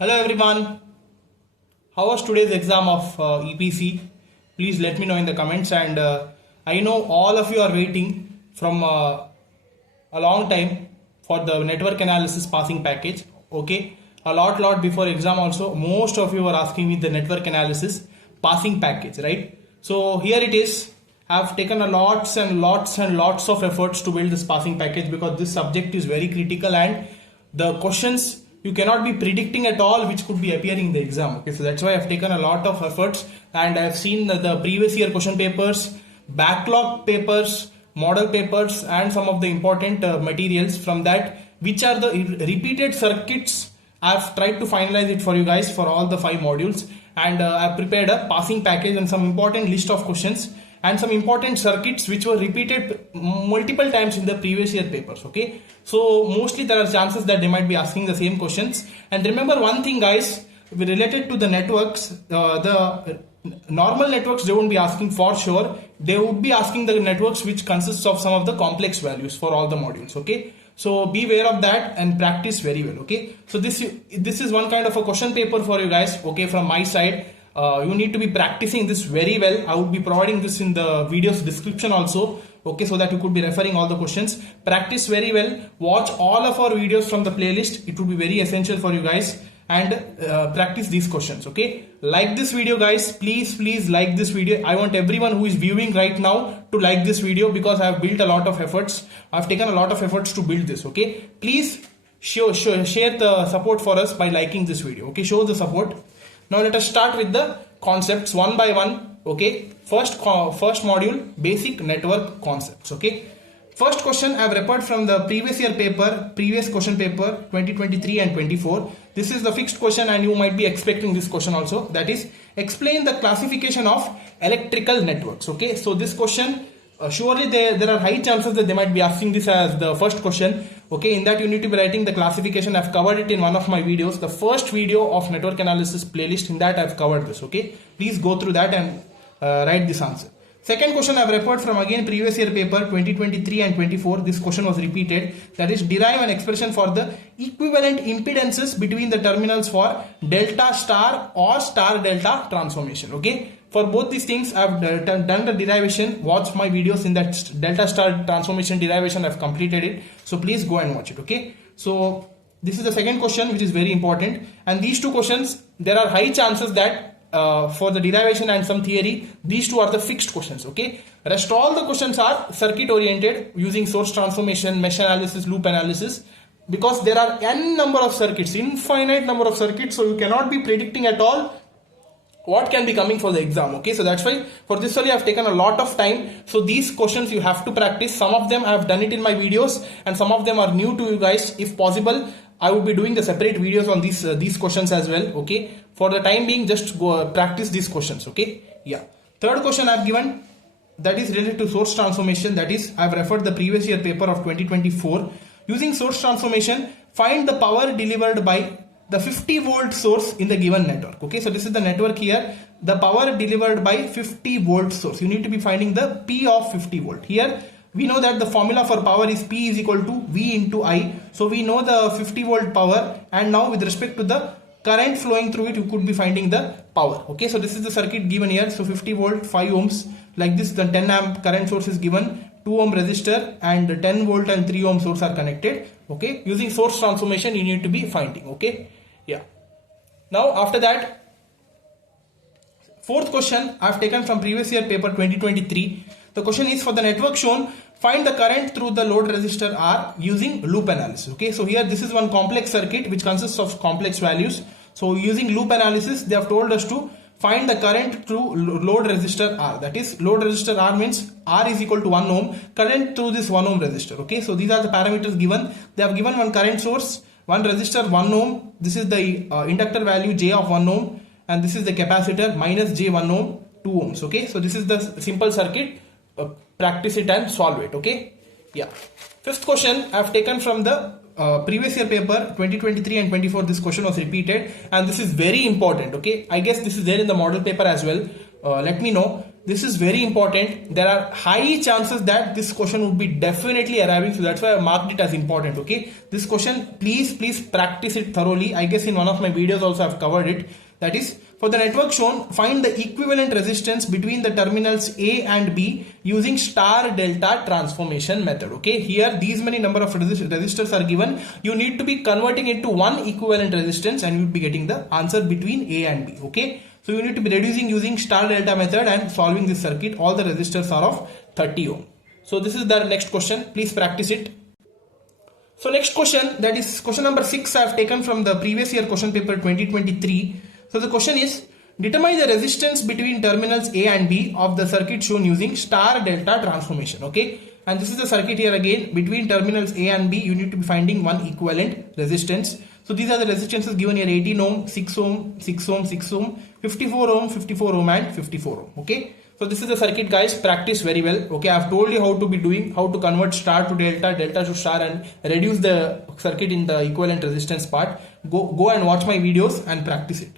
Hello everyone, how was today's exam of EPC? Please let me know in the comments, and I know all of you are waiting from a long time for the network analysis passing package. Okay, a lot before exam also most of you were asking me the network analysis passing package, right? So here it is. I've taken a lots of efforts to build this passing package because this subject is very critical and the questions you cannot be predicting at all which could be appearing in the exam. Okay, so that's why I've taken a lot of efforts and I've seen the previous year question papers, backlog papers, model papers, and some of the important materials from that, which are the repeated circuits. I've tried to finalize it for you guys for all the 5 modules, and I've prepared a passing package and some important list of questions and some important circuits which were repeated multiple times in the previous year papers. Okay, so mostly there are chances that they might be asking the same questions. And remember one thing guys, related to the networks, the normal networks they won't be asking for sure. They would be asking the networks which consists of some of the complex values for all the modules. Okay, so be aware of that and practice very well. Okay, so this is one kind of a question paper for you guys. Okay, from my side. You need to be practicing this very well. I would be providing this in the video's description also. Okay, so that you could be referring all the questions. Practice very well. Watch all of our videos from the playlist. It would be very essential for you guys. And practice these questions. Okay, like this video guys. Please like this video. I want everyone who is viewing right now to like this video because I have built a lot of efforts. I've taken a lot of efforts to build this. Okay, please share the support for us by liking this video. Okay, show the support. Now let us start with the concepts one by one. Okay, first module, basic network concepts. Okay, first question I have referred from the previous year paper, previous question paper 2023 and 24. This is the fixed question and you might be expecting this question also, that is explain the classification of electrical networks. Okay, so this question surely there are high chances that they might be asking this as the first question. Okay, in that you need to be writing the classification. I've covered it in one of my videos, the first video of network analysis playlist. In that I've covered this. Okay, please go through that and write this answer. Second question I've referred from again previous year paper 2023 and 24. This question was repeated, that is derive an expression for the equivalent impedances between the terminals for delta star or star delta transformation. Okay, for both these things I've done the derivation. Watch my videos in that delta star transformation derivation. I've completed it, so please go and watch it. Okay, so this is the second question which is very important, and these two questions there are high chances that for the derivation and some theory, these two are the fixed questions. Okay, rest all the questions are circuit oriented using source transformation, mesh analysis, loop analysis, because there are n number of circuits, infinite number of circuits, so you cannot be predicting at all what can be coming for the exam. Okay, so that's why for this only I've taken a lot of time. So these questions you have to practice. Some of them I've done it in my videos and some of them are new to you guys. If possible, I will be doing the separate videos on these questions as well. Okay, for the time being just go practice these questions. Okay, yeah. Third question I've given, that is related to source transformation, that is I've referred the previous year paper of 2024. Using source transformation, find the power delivered by the 50 volt source in the given network. Okay, so this is the network here, the power delivered by 50 volt source. You need to be finding the P of 50 volt. Here we know that the formula for power is P is equal to V into I. So we know the 50 volt power, and now with respect to the current flowing through it, you could be finding the power. Okay, so this is the circuit given here. So 50 volt, 5 ohms, like this, the 10 amp current source is given, 2 ohm resistor and 10 volt and 3 ohm source are connected. Okay, using source transformation you need to be finding. Okay, yeah. Now after that, fourth question I've taken from previous year paper 2023. The question is for the network shown, find the current through the load resistor R using loop analysis. Okay, so here this is one complex circuit which consists of complex values. So using loop analysis, they have told us to find the current through load resistor R. That is, load resistor R means R is equal to 1 ohm, current through this 1 ohm resistor. Okay, so these are the parameters given. They have given one current source, one resistor 1 ohm. This is the inductor value J of 1 ohm, and this is the capacitor minus J 1 ohm, 2 ohms. Okay, so this is the simple circuit. Practice it and solve it. Okay, yeah. Fifth question I've taken from the previous year paper 2023 and 24. This question was repeated and this is very important. Okay, I guess this is there in the model paper as well. Let me know. This is very important. There are high chances that this question would be definitely arriving, so that's why I marked it as important. Okay, this question, please practice it thoroughly. I guess in one of my videos also I've covered it. That is, for the network shown, find the equivalent resistance between the terminals A and B using star delta transformation method. Okay, here these many number of resistors are given. You need to be converting into one equivalent resistance and you'll be getting the answer between A and B. Okay, so you need to be reducing using star delta method and solving this circuit. All the resistors are of 30 ohm. So this is the next question. Please practice it. So next question, that is question number 6, I have taken from the previous year question paper 2023. So the question is, determine the resistance between terminals A and B of the circuit shown using star delta transformation. Okay, and this is the circuit here again. Between terminals A and B, you need to be finding one equivalent resistance. So these are the resistances given here: 18 ohm, 6 ohm, 6 ohm, 6 ohm, 54 ohm, 54 ohm and 54 ohm. Okay, so this is the circuit, guys. Practice very well. Okay, I have told you how to convert star to delta, delta to star, and reduce the circuit in the equivalent resistance part. Go and watch my videos and practice it.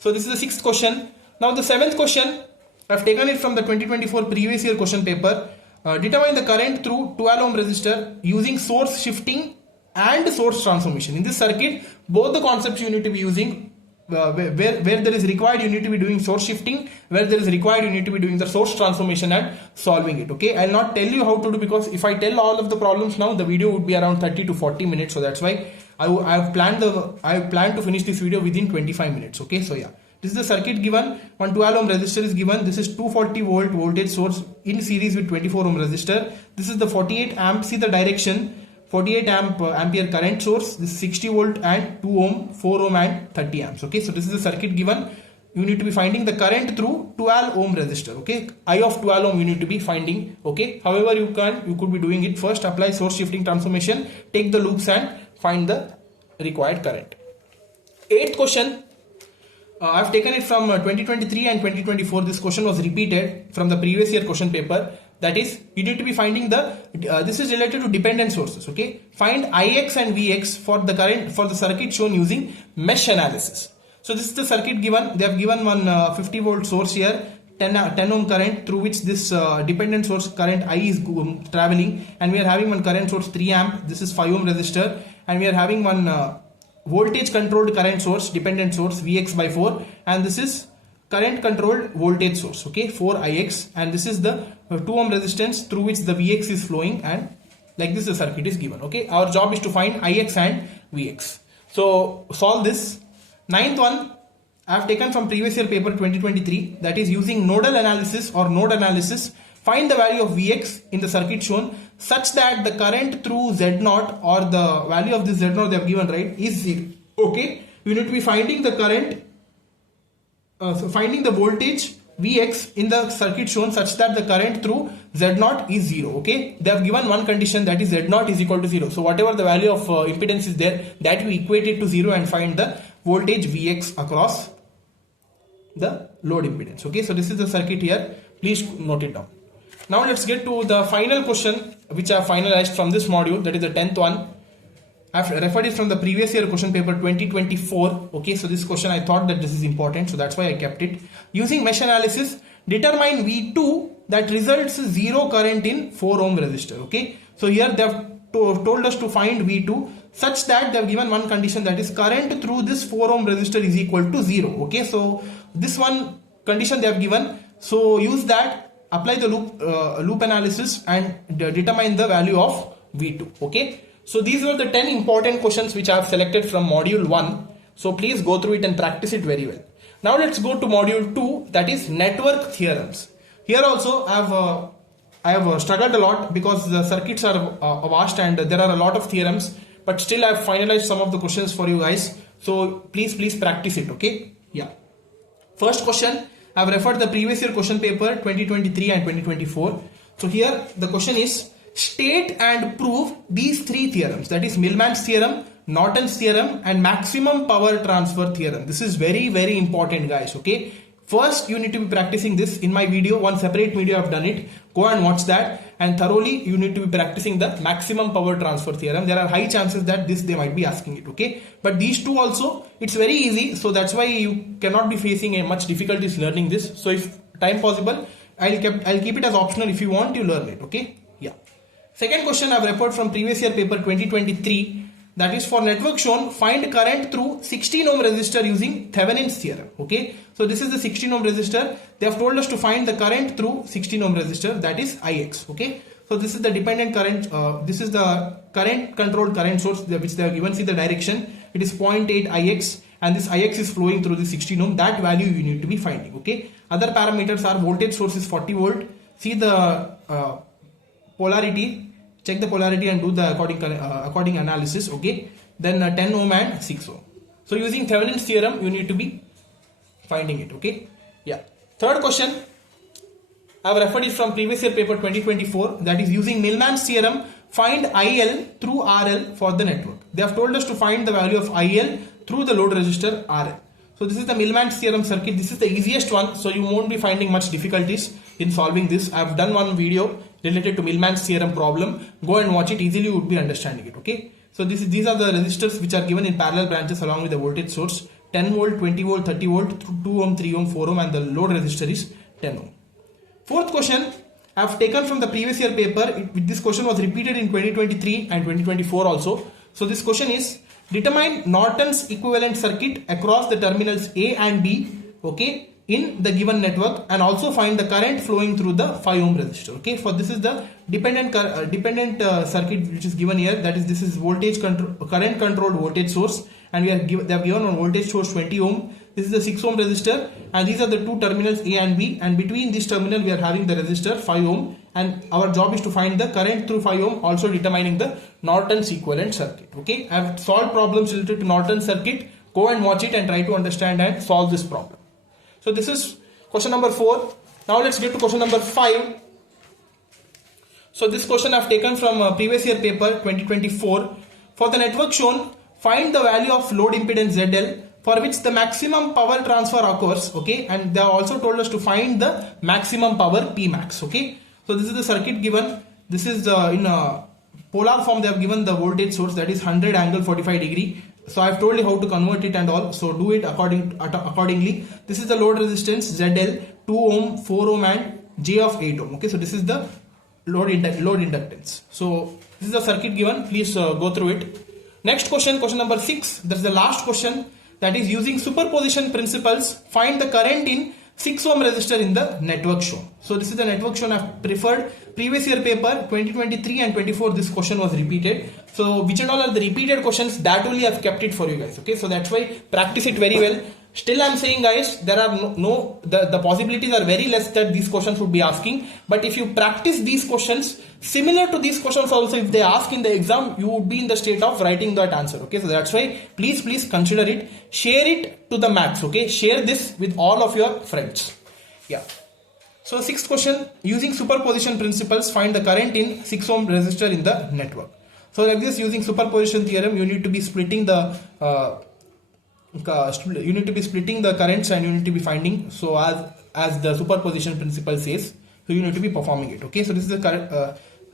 So this is the sixth question. Now the seventh question, I have taken it from the 2024 previous year question paper. Determine the current through 12 ohm resistor using source shifting and source transformation. In this circuit, both the concepts you need to be using. Where there is required, you need to be doing source shifting. Where there is required, you need to be doing the source transformation and solving it. Okay, I'll not tell you how to do, because if I tell all of the problems now, the video would be around 30 to 40 minutes. So that's why I have planned to finish this video within 25 minutes. Okay, so yeah, this is the circuit given. One 12 ohm resistor is given. This is 240 volt voltage source in series with 24 ohm resistor. This is the 48 amp. See the direction. 48 ampere current source. This is 60 volt and 2 ohm, 4 ohm and 30 amps. Okay, so this is the circuit given. You need to be finding the current through 12 ohm resistor. Okay, I of 12 ohm you need to be finding. Okay, however you could be doing it. First, apply source shifting transformation, take the loops and find the required current. Eighth question, I have taken it from 2023 and 2024. This question was repeated from the previous year question paper. That is, you need to be finding this is related to dependent sources. Okay, find Ix and Vx for the current for the circuit shown using mesh analysis. So this is the circuit given. They have given one 50 volt source here, 10 ohm current through which this dependent source current I is traveling, and we are having one current source 3 amp. This is 5 ohm resistor, and we are having one voltage controlled current source, dependent source Vx by 4, and this is current controlled voltage source. Okay, 4Ix, and this is the 2 ohm resistance through which the Vx is flowing, and like this the circuit is given. Okay, our job is to find Ix and Vx. So solve this. Ninth one, I have taken from previous year paper 2023. That is, using nodal analysis or node analysis, find the value of Vx in the circuit shown such that the current through Z0 or the value of this Z0 they have given, right, is 0. Okay, you need to be finding the current, finding the voltage Vx in the circuit shown such that the current through Z0 is 0. Okay, they have given one condition, that is Z0 is equal to 0. So whatever the value of impedance is there, that we equate it to 0 and find the voltage Vx across the load impedance. Okay, so this is the circuit here. Please note it down. Now let's get to the final question which I have finalized from this module, that is the 10th one. I have referred it from the previous year question paper 2024. Okay, so this question I thought that this is important, so that's why I kept it. Using mesh analysis, determine V2 that results 0 current in 4 ohm resistor. Okay, so here they have told us to find V2 such that they have given one condition, that is current through this 4 ohm resistor is equal to 0. Okay, so this one condition they have given. So use that. Apply the loop analysis and determine the value of V2. Okay, so these were the 10 important questions which I have selected from module 1. So please go through it and practice it very well. Now let's go to module 2, that is network theorems. Here also I have struggled a lot because the circuits are vast and there are a lot of theorems, but still I have finalized some of the questions for you guys. So please practice it. Okay, yeah. First question, I have referred the previous year question paper 2023 and 2024. So here the question is, state and prove these three theorems, that is Millman's theorem, Norton's theorem and maximum power transfer theorem. This is very important, guys. Okay, first you need to be practicing this. In my video, one separate video I have done it. Go and watch that, and thoroughly you need to be practicing the maximum power transfer theorem. There are high chances that they might be asking it. Okay, but these two also, it's very easy, so that's why you cannot be facing much difficulties learning this. So if time possible, I'll keep it as optional. If you want, you learn it. Okay. Yeah. Second question I've referred from previous year paper 2023. That is for network shown, find current through 16 ohm resistor using Thevenin's theorem. Okay. So this is the 16 ohm resistor. They have told us to find the current through 16 ohm resistor, that is Ix. Okay. So this is the dependent current. This is the current controlled current source which they have given. See the direction. It is 0.8 Ix, and this Ix is flowing through the 16 ohm. That value you need to be finding. Okay. Other parameters are voltage source is 40 volt. See the polarity. Check the polarity and do the according analysis. Okay. Then 10 ohm and 6 ohm. So using Thevenin's theorem, you need to be finding it. Okay. Yeah. Third question, I have referred it from previous year paper 2024. That is using Millman's theorem, find IL through RL for the network. They have told us to find the value of IL through the load resistor RL. So this is the Millman's theorem circuit. This is the easiest one. So you won't be finding much difficulties in solving this. I have done one video related to Millman's theorem problem. Go and watch it. Easily you would be understanding it. Okay. So these are the resistors which are given in parallel branches along with the voltage source. 10 volt, 20 volt, 30 volt, 2 ohm, 3 ohm, 4 ohm, and the load resistor is 10 ohm. Fourth question I have taken from the previous year paper. This question was repeated in 2023 and 2024 also. So this question is, determine Norton's equivalent circuit across the terminals A and B, okay, in the given network, and also find the current flowing through the 5 ohm resistor. Okay, for this is the dependent circuit which is given here. That is, this is current controlled voltage source, and they have given on voltage source 20 ohm. This is the 6 ohm resistor, and these are the two terminals A and B, and between this terminal we are having the resistor 5 ohm, and our job is to find the current through 5 ohm, also determining the Norton's equivalent circuit. Okay, I have solved problems related to Norton's circuit. Go and watch it and try to understand and solve this problem. So this is question number 4. Now let's get to question number 5. So this question I have taken from previous year paper 2024. For the network shown, find the value of load impedance ZL for which the maximum power transfer occurs. Okay, and they have also told us to find the maximum power Pmax. Okay, so this is the circuit given. This is in polar form. They have given the voltage source, that is 100 angle 45 degree. So I have told you how to convert it and all. So do it accordingly. This is the load resistance ZL, 2 ohm, 4 ohm, and J of 8 ohm. Okay, so this is the load inductance. So this is the circuit given. Please go through it. Next question, question number 6. That's the last question. That is, using superposition principles, find the current in 6 ohm resistor in the network shown. So this is the network shown. I have preferred previous year paper 2023 and 24. This question was repeated. So which and all are the repeated questions, that only I have kept it for you guys. Okay, so that's why practice it very well. Still I'm saying, guys, there are the possibilities are very less that these questions would be asking. But if you practice these questions, similar to these questions also, if they ask in the exam, you would be in the state of writing that answer. Okay, so that's why please consider it. Share it to the max. Okay, share this with all of your friends. Yeah. So 6th question, using superposition principles, find the current in 6 ohm resistor in the network. So like this, using superposition theorem, you need to be splitting the currents, and you need to be finding, so as the superposition principle says, so you need to be performing it. Okay, so this is the current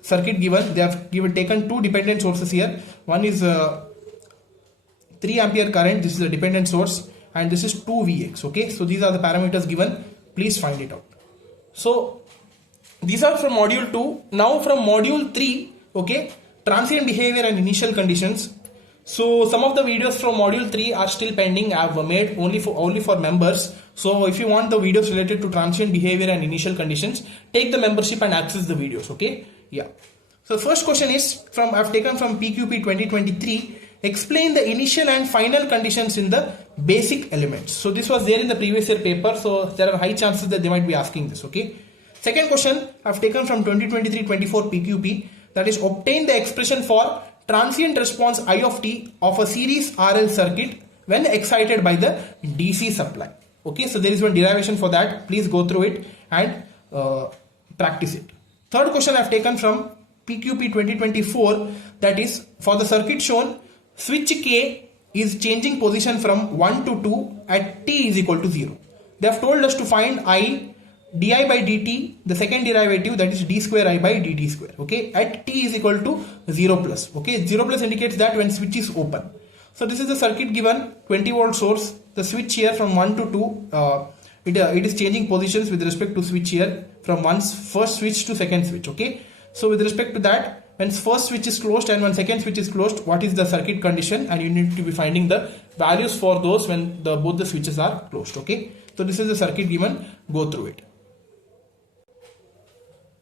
circuit given. They have taken two dependent sources here. One is 3 ampere current. This is a dependent source, and this is 2 Vx. Okay, so these are the parameters given. Please find it out. So these are from module 2. Now from module 3, okay, transient behavior and initial conditions. So some of the videos from module 3 are still pending. I have made only for members. So if you want the videos related to transient behavior and initial conditions, take the membership and access the videos. Okay, yeah. So first question is I've taken from PQP 2023. Explain the initial and final conditions in the basic elements. So this was there in the previous year paper. So there are high chances that they might be asking this. Okay. Second question I've taken from 2023-24 PQP. That is, obtain the expression for transient response I of t of a series RL circuit when excited by the DC supply. Okay, so there is one derivation for that. Please go through it and practice it. Third question I have taken from PQP 2024. That is, for the circuit shown, switch K is changing position from 1 to 2 at t is equal to 0. They have told us to find I di by dt, the second derivative, that is d square I by dt square, okay, at t is equal to 0 plus. Okay, 0 plus indicates that when switch is open. So this is the circuit given, 20 volt source. The switch here from 1 to 2, it is changing positions with respect to switch here from first switch to second switch. Okay, so with respect to that, when first switch is closed and when second switch is closed, what is the circuit condition, and you need to be finding the values for those when both the switches are closed. Okay, so this is the circuit given, go through it.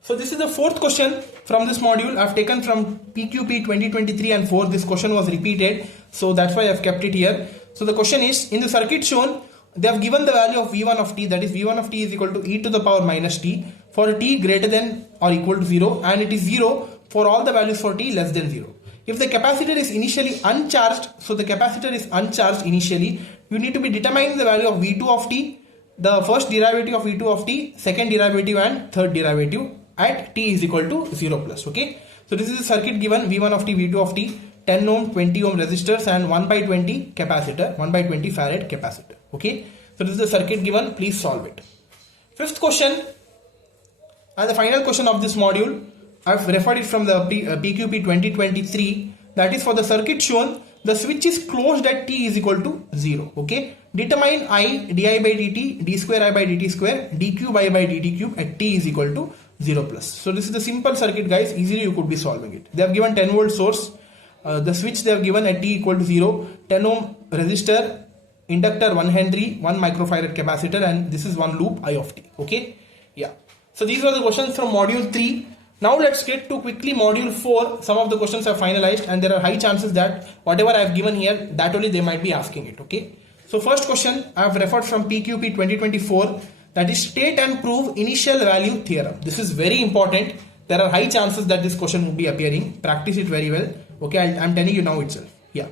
So this is the fourth question from this module. I've taken from PQP 2023 and 4. This question was repeated, so that's why I've kept it here. So the question is, in the circuit shown, they have given the value of V1 of t, that is V1 of t is equal to e to the power minus t for t greater than or equal to 0, and it is 0 for all the values for t less than 0. If the capacitor is initially uncharged, so the capacitor is uncharged initially, you need to be determining the value of V2 of t, the first derivative of V2 of t, second derivative and third derivative at t is equal to 0 plus. Okay, so this is the circuit given, V1 of t, V2 of t, 10 ohm, 20 ohm resistors and 1 by 20 capacitor, 1 by 20 farad capacitor. Okay, so this is the circuit given, please solve it. Fifth question and the final question of this module, I've referred it from the PQP 2023, that is for the circuit shown, the switch is closed at t is equal to 0. Okay, determine I di by dt, d square I by dt square, d cube I by dt cube at t is equal to 0 plus. So this is the simple circuit, guys, easily you could be solving it. They have given 10 volt source, the switch they have given at t equal to 0, 10 ohm resistor, inductor 1 Henry, 1 microfarad capacitor, and this is one loop I of t. Okay, yeah. So these are the questions from module 3. Now let's get to quickly module 4. Some of the questions are finalized and there are high chances that whatever I have given here, that only they might be asking it. Okay, so first question I have referred from PQP 2024, that is state and prove initial value theorem. This is very important. There are high chances that this question will be appearing. Practice it very well. Okay, I'm telling you now itself. Yeah.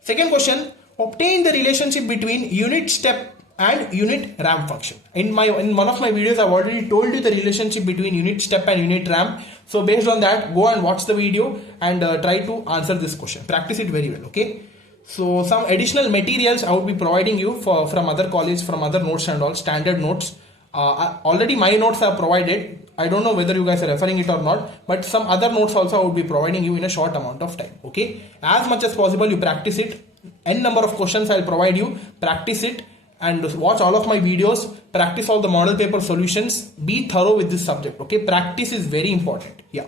Second question, obtain the relationship between unit step and unit ramp function. In one of my videos, I've already told you the relationship between unit step and unit ramp. So based on that, go and watch the video and try to answer this question. Practice it very well. Okay. So some additional materials I would be providing you from other college, from other notes and all, standard notes. Already my notes are provided. I don't know whether you guys are referring it or not, but some other notes also I would be providing you in a short amount of time. Okay, as much as possible you practice it. N number of questions I'll provide you. Practice it and watch all of my videos. Practice all the model paper solutions. Be thorough with this subject. Okay, practice is very important. Yeah.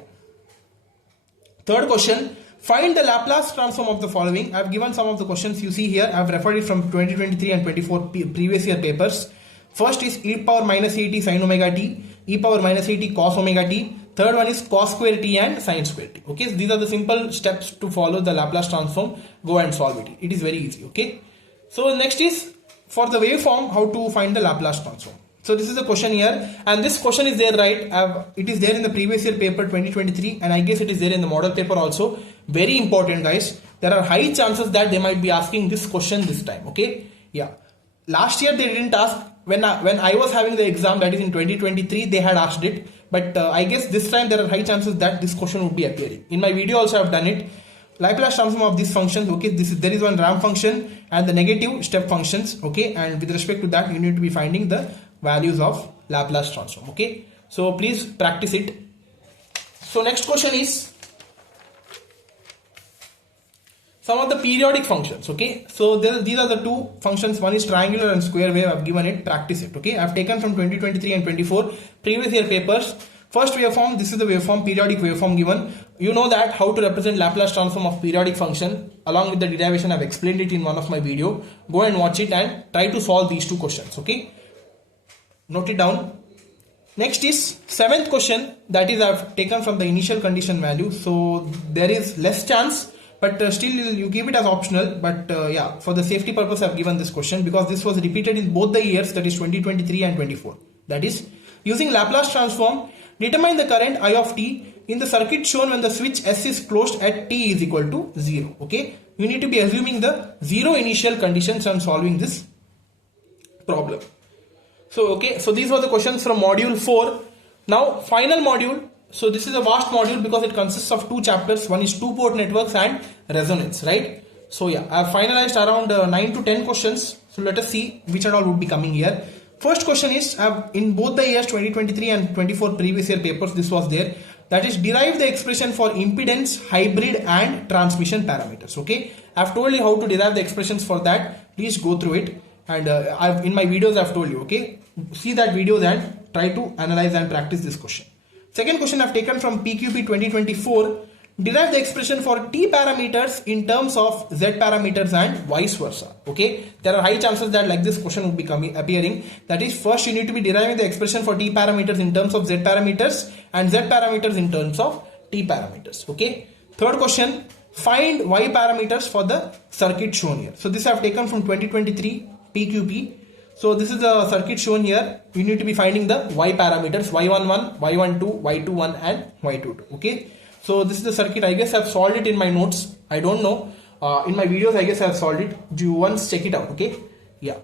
Third question. Find the Laplace transform of the following. I have given some of the questions you see here. I have referred it from 2023 and 24 previous year papers. First is e power minus at sin omega t, e power minus at cos omega t. Third one is cos square t and sin square t. Okay, so these are the simple steps to follow the Laplace transform. Go and solve it. It is very easy. Okay. So next is for the waveform, how to find the Laplace transform. So this is the question here, and this question is there, right? It is there in the previous year paper 2023, and I guess it is there in the model paper also. Very important, guys. There are high chances that they might be asking this question this time. Okay, yeah. Last year they didn't ask. When I was having the exam, that is in 2023, they had asked it. But I guess this time there are high chances that this question would be appearing. In my video also I have done it. Laplace transform of these functions. Okay, there is one ramp function and the negative step functions. Okay, and with respect to that, you need to be finding the values of Laplace transform. Okay, so please practice it. So next question is some of the periodic functions. Okay, so these are the two functions. One is triangular and square wave. I've given it. Practice it. Okay, I've taken from 2023 and 24 previous year papers. First waveform, this is the waveform, periodic waveform given. You know that how to represent Laplace transform of periodic function along with the derivation. I've explained it in one of my video. Go and watch it and try to solve these two questions. Okay, note it down. Next is seventh question, that is I've taken from the initial condition value. So there is less chance, but still you keep it as optional. But yeah, for the safety purpose I've given this question because this was repeated in both the years, that is 2023 and 24. That is, using Laplace transform, determine the current I of t in the circuit shown when the switch S is closed at t is equal to 0. Okay, you need to be assuming the 0 initial conditions and solving this problem. So okay, so these were the questions from module 4. Now final module. So this is a vast module because it consists of two chapters. One is two-port networks and resonance, right? So yeah, I have finalized around 9 to 10 questions. So let us see which and all would be coming here. First question is, in both the years 2023 and 24 previous year papers, this was there. That is, derive the expression for impedance, hybrid and transmission parameters. Okay, I have told you how to derive the expressions for that. Please go through it. And in my videos I've told you. Okay, see that videos and try to analyze and practice this question. Second question I've taken from PQP 2024. Derive the expression for t parameters in terms of z parameters and vice versa. Okay, there are high chances that like this question would be appearing. That is, first you need to be deriving the expression for t parameters in terms of z parameters and z parameters in terms of t parameters. Okay. Third question, find y parameters for the circuit shown here. So this I have taken from 2023 PQP. So this is the circuit shown here. You need to be finding the y parameters, y11, y12, y21 and y22. Okay. So this is the circuit. I guess I've solved it in my notes. I don't know. In my videos, I guess I've solved it. Do you once check it out? Okay. Yeah.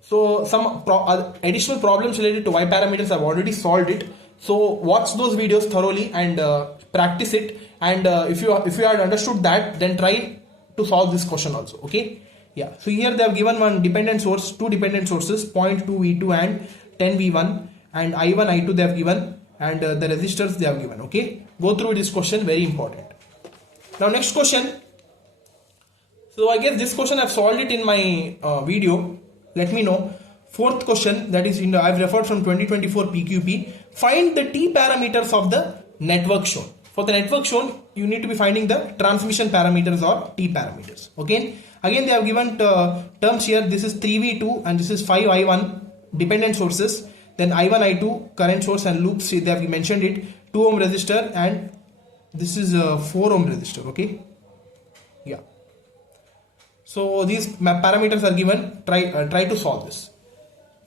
So some additional problems related to y parameters I've already solved it. So watch those videos thoroughly and practice it. And if you had understood that, then try to solve this question also. Okay. Yeah. So here they have given one dependent source, two dependent sources, 0.2 V2 and 10 V1, and I1, I2 they have given. And the resistors they have given. Okay, go through this question, very important. Now next question. So I guess this question I've solved it in my video. Let me know. Fourth question, that is I've referred from 2024 PQP. Find the t parameters of the network shown. For the network shown, you need to be finding the transmission parameters or t parameters. Okay. Again they have given terms here. This is 3V2 and this is 5I1 dependent sources. Then I1, I2 current source and loops, they have mentioned it, 2 ohm resistor and this is a 4 ohm resistor. Okay. Yeah. So these parameters are given. Try to solve this.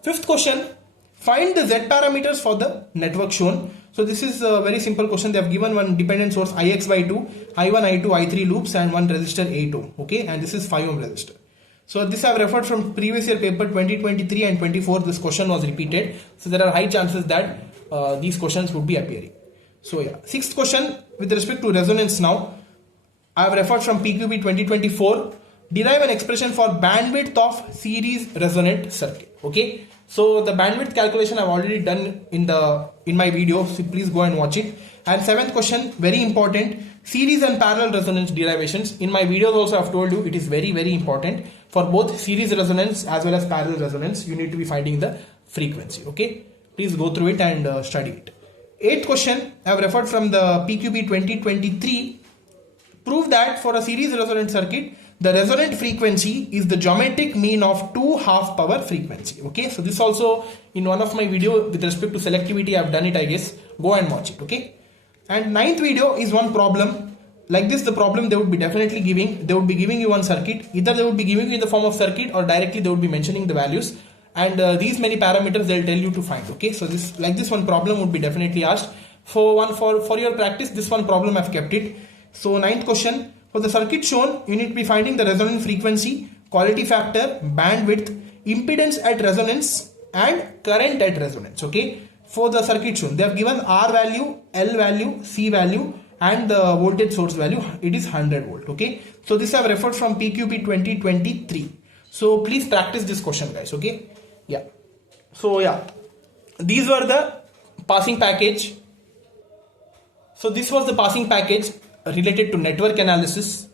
Fifth question, find the z parameters for the network shown. So this is a very simple question. They have given one dependent source Ix by 2, I1, I2, I3 loops and one resistor 8 ohm. Okay. And this is 5 ohm resistor. So this I have referred from previous year paper 2023 and 24. This question was repeated. So there are high chances that these questions would be appearing. So yeah. Sixth question with respect to resonance now. I have referred from PQB 2024. Derive an expression for bandwidth of series resonant circuit. Okay. So the bandwidth calculation I've already done in my video. So please go and watch it. And seventh question, very important, series and parallel resonance derivations. In my videos also I've told you it is very, very important. For both series resonance as well as parallel resonance, you need to be finding the frequency. Okay. Please go through it and study it. Eighth question, I have referred from the PQB 2023. Prove that for a series resonant circuit, the resonant frequency is the geometric mean of 2 half power frequency. Okay. So this also in one of my video with respect to selectivity, I have done it, I guess. Go and watch it. Okay. And ninth video is one problem. Like this, the problem they would be definitely giving. They would be giving you one circuit. Either they would be giving you in the form of circuit or directly they would be mentioning the values. And these many parameters they'll tell you to find. Okay. So this, like this one problem would be definitely asked. For your practice, this one problem I've kept it. So ninth question, for the circuit shown, you need to be finding the resonant frequency, quality factor, bandwidth, impedance at resonance and current at resonance. Okay. For the circuit shown, they have given R value, L value, C value and the voltage source value. It is 100 volt. Okay. So this I have referred from PQP 2023. So please practice this question, guys. Okay. Yeah. So yeah, these were the passing package. So this was the passing package related to network analysis.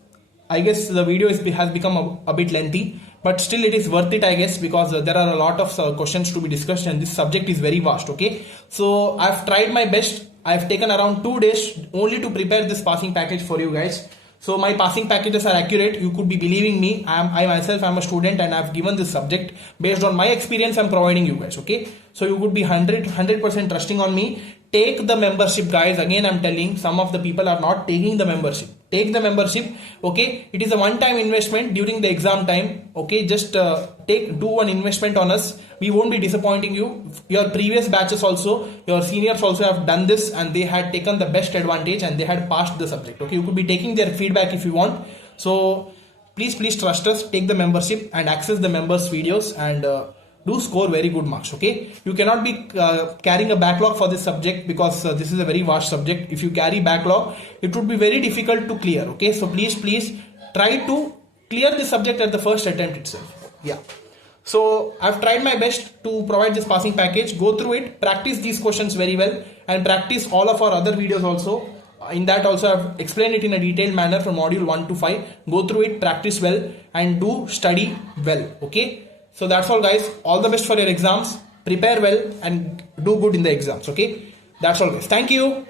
I guess the video has become a bit lengthy, but still it is worth it, I guess, because there are a lot of questions to be discussed and this subject is very vast. Okay. So I've tried my best. I've taken around 2 days only to prepare this passing package for you guys. So my passing packages are accurate. You could be believing me. I myself am a student and I've given this subject based on my experience. I'm providing you guys. Okay. So you could be 100% trusting on me. Take the membership, guys. Again, I'm telling, some of the people are not taking the membership. Take the membership. Okay. It is a one-time investment during the exam time. Okay. Just do one investment on us. We won't be disappointing you. Your previous batches also, your seniors also have done this and they had taken the best advantage and they had passed the subject. Okay. You could be taking their feedback if you want. So please trust us. Take the membership and access the members videos and do score very good marks. Okay. You cannot be carrying a backlog for this subject because this is a very vast subject. If you carry backlog, it would be very difficult to clear. Okay. So please try to clear the subject at the first attempt itself. Yeah. So I've tried my best to provide this passing package. Go through it, practice these questions very well and practice all of our other videos also. In that also I've explained it in a detailed manner from module 1 to 5. Go through it, practice well and do study well. Okay. So that's all, guys. All the best for your exams. Prepare well and do good in the exams. Okay, that's all guys. Thank you.